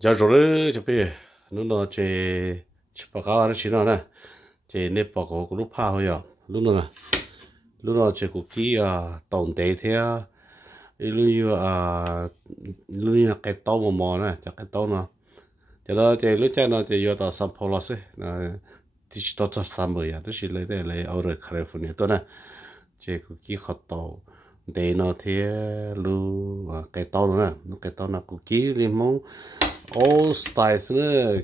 자 저를 저기 누나 제 집가가 지나나 제 네버고 루파호요 누나 제 국기야 동대태야 일루야 일루야 cái tàu mò nè chắc cái tàu nó cho đó 제 루자나 제 요다 삼폴라스 나 디지털 삼보야 뜻이 레데 오르 칼리포니아 또나 제 국기 헛도 데너 테루 cái tàu nữa cái tàu nó 국기 리모 all styles nữa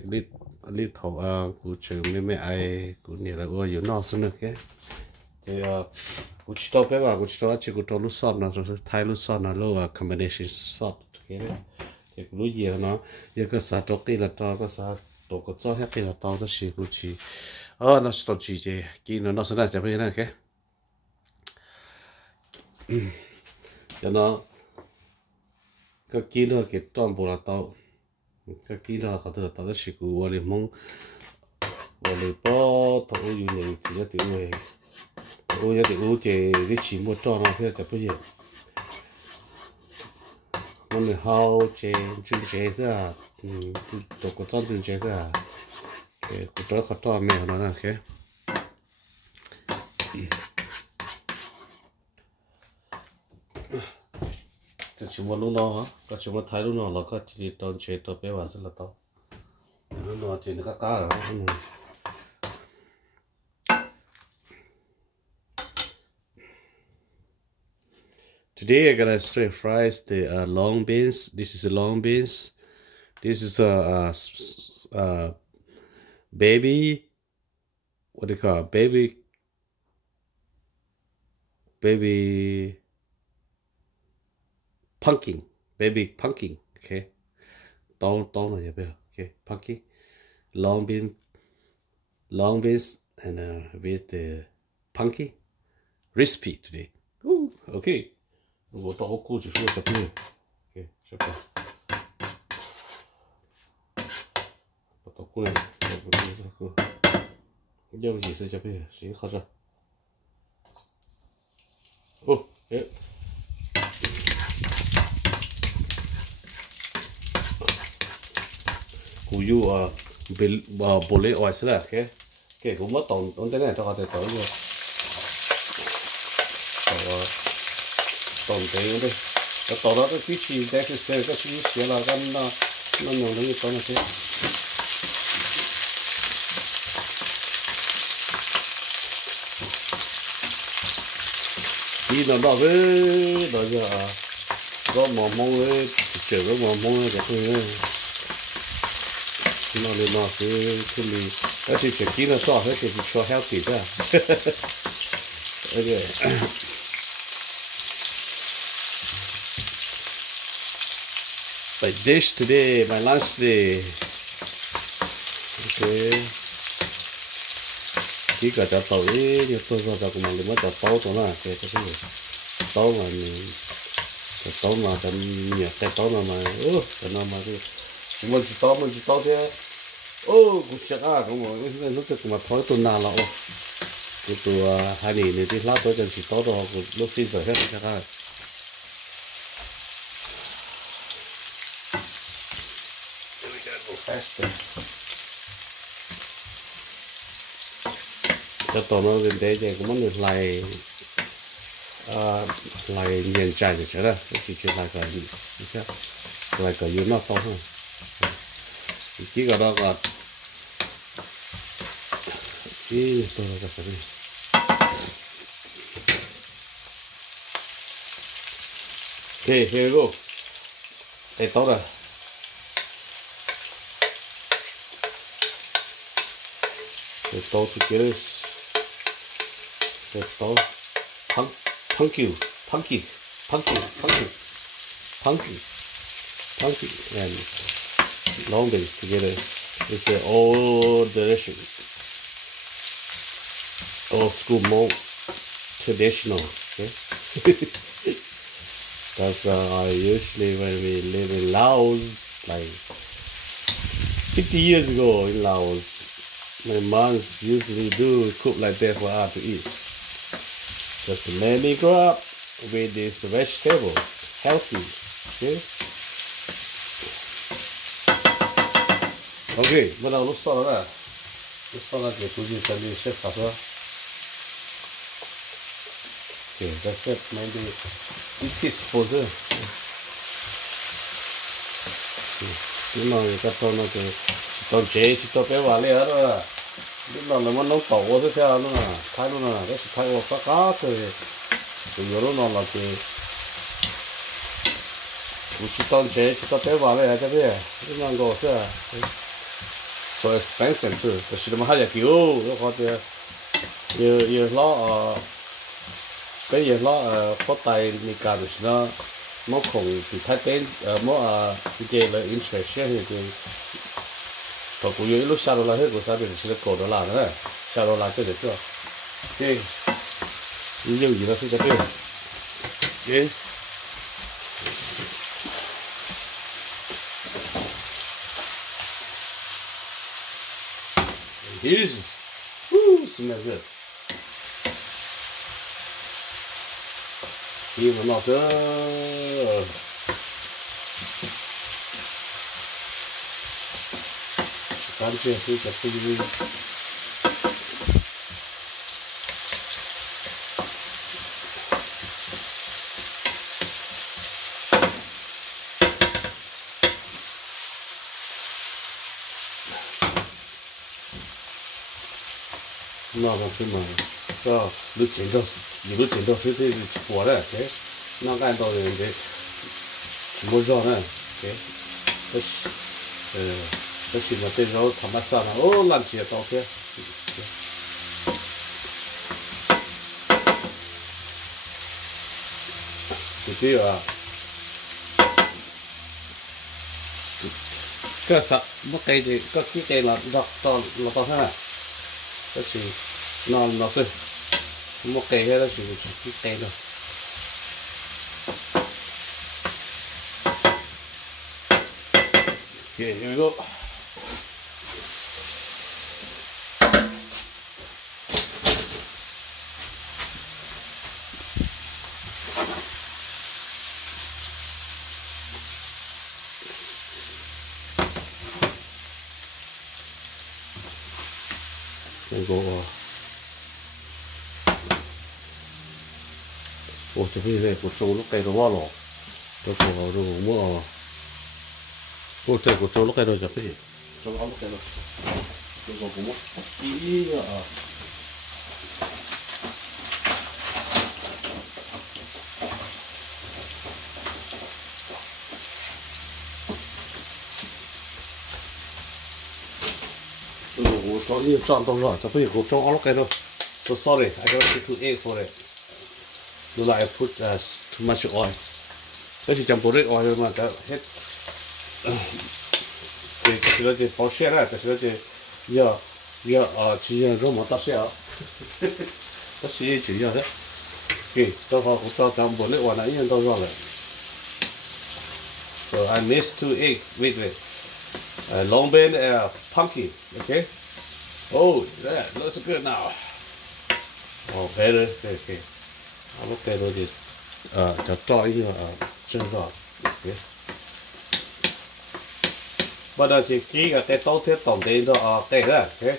li thầu cụ trường mấy ai cụ nhiều là ủa nó xin được cái thì cụ chỉ tao bé mà cụ chỉ tao chỉ cụ tao lúc sọt nó rồi thay lúc sọt nó lúc combination sọt cái đấy thì cụ lúc nhiều nó giờ cái sao tao kia là tao cái sao tao có cho hết kia là tao đó chỉ cụ chỉ nó tao chỉ cái nó xin được cho bây giờ cái cho nó cái kia nó cái toàn bộ là tao cái kia là có thể tao chỉ cụ vào liền mong vào liền bỏ tao yêu này chỉ là tiểu người ôi thì ôi cái chỉ một trò nó thế là bây giờ mình hao chơi chơi thế à tao có chọn chơi thế à cái tao có chọn mẹ nó là cái cái chúng nó nó cái chúng nó thái nó là cái chỉ tao chơi tao bé vào là tao nó chơi nó cá rồi Today I'm gonna stir fry the long beans. This is long beans. This is baby. What do you call it? Baby pumpkin. Baby pumpkin. Okay. Don't okay. Pumpkin. Long beans, and with the pumpkin recipe today. Ooh, okay. 我到过去说这边 OK 是吧我到过来要不也是这边行好着哦哎古有玻璃外是啦 OK 给我们动在那这个在动的tổng tế đây cái tàu đó cái vị trí đây cái xe là cái nó nhiều cái tàu này thế đi nó đó với đó giờ có mỏng với chở có mỏng cái thôi nó lên nó sẽ cái gì cái gì chỉ kín nó so hết thì cho healthy ra okay my dish today, my lunch today. Okay. Chỉ cả cho tàu ấy, thì tôi cho cũng mình mới cho tàu thôi mà, cái gì tàu mà tàu nhiều cái tàu mà cái nó mà cái mình chỉ tàu thế, cũng chắc cũng nó cũng mà thói tuần nào là cái tụi hai này thì lát tôi chỉ tàu đó lúc tin rồi hết chắc à. Faster. Cho tao nó lên đây thì cũng được lại nhận trái được chứ đó, chỉ lại cái gì nó to hơn. Chỉ có đó là cái tôi là cái gì. Okay, here we go. Đây tốt rồi. The tàu together. The tàu pumpkin and long beans together. It's the old tradition, old school mode, traditional. Okay. That's usually when we live in Laos, like 50 years ago in Laos. My moms usually do cook like that for us to eat. Just let me grow up with this vegetable, healthy. Okay. OK， 我那都烧了，都烧了就估计这里先啥说。Okay, that's it. Maybe it is for the. Nhưng mà cái con nó thì con chế thì tôi bé vào lấy hết rồi. Nhưng mà nó tàu thế theo nó là thay nó là cái thay vào các cá thì giờ nó là thì chỉ con chế chỉ tôi bé vào lấy hết cho biết. Nhưng mà có sao so expensive too. Cái gì mà hay là kiểu nó có thì giờ lo cái gì lo có tài mình cả được nó mỗi khổng thì thay tên mỗi cái là interest thì còn cũng như lúc sau đó là hết của sao thì sẽ cổ đó là nữa sau đó là cho được chưa ok nhiều gì nó sẽ cho biết ok Jesus smells good even not can't see the food nó còn xin mà cho lúc chuyển đâu thế của đấy thế nó cái đồ này thế mua rau này thế cái gì mà tên rau thắm mát sao ô làm gì tao thế thì cái sao mất cây thì có cái cây là to thế này cái gì nó sẽ một cây hết đó chỉ cái cây thôi okay here we go ủa cái gì này của trâu lúc cây nó vào lò tôi của nó mua ủa cái của trâu lúc cây nó chặt cái gì trâu lúc cây nó tôi của mua ý à我找你赚多少？这不是我找all kind of. So sorry, I got too egg for it. Do I put too much oil? 这是讲不对 oil 嘛，这hết. 这个保鲜了，这个要只要肉嘛到些啊，这些只要的。OK， 到好我到讲不对完了，一样到上了。So I mixed 2 egg with it. Long bean and pumpkin. Okay. Oh, that looks good now. Oh, better. Okay. I look at it. Cho cho ý chân rồi. Okay. Bây giờ chỉ kỹ cái tàu thiết tổng tiền đó cái đó. Okay.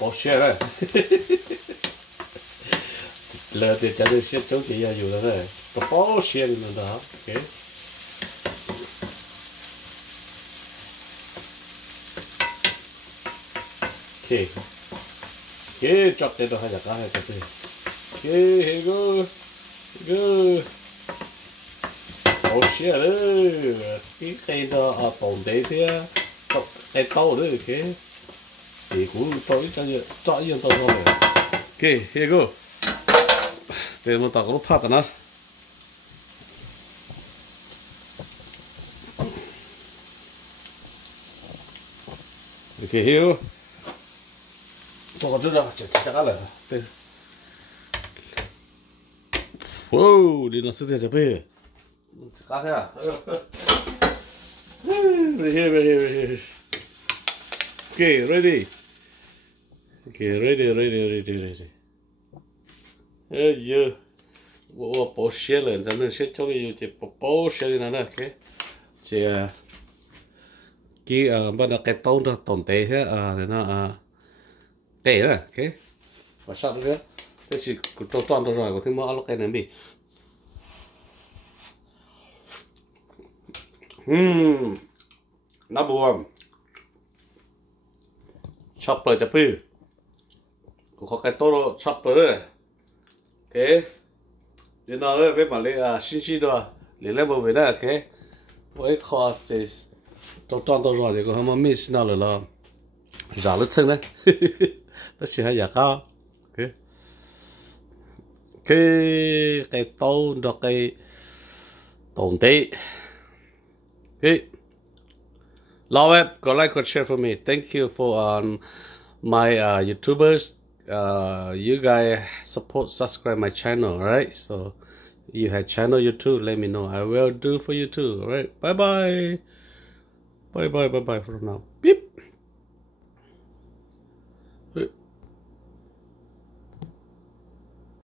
Bỏ xe đó. Lỡ thì cho được xe chống chỉ là dù đó rồi. Bỏ xe nữa đó. Okay. Okay. Okay, chop that down here. Okay, here go. Go. Oh shit. Cái đó tồn để thế. Cái tàu đó okay. Thì cũng tôi cho yên tàu rồi. Okay, here go. Để mà tao có phát nữa. Okay, here go. Tôi có được chắc là wow đi nó sẽ thế chứ cá thế à here okay ready giờ bộ bộ xe lên cho nên sẽ cho cái gì bộ xe này nè okay chị ký bắt đầu cái tông đó tồn tế thế nó tệ rồi ok và sao nữa thế thì tôi toàn tôi rồi có thêm mỡ cái này bị nó buồn chopperจะพื้นcó cái tô chopper đấy ok thì nó đấy với mà lấy xin đó lấy lấy một cái đó ok với kho thì tôi toàn tôi rồi thì có không miss nào rồi giả lứt xương đấy nó chỉ hay giả cao ok cái tô đó cái tồn tế okay love it go like or share for me thank you for my YouTubers you guys support subscribe my channel alright so you have channel YouTube let me know I will do for you too alright bye bye for now beep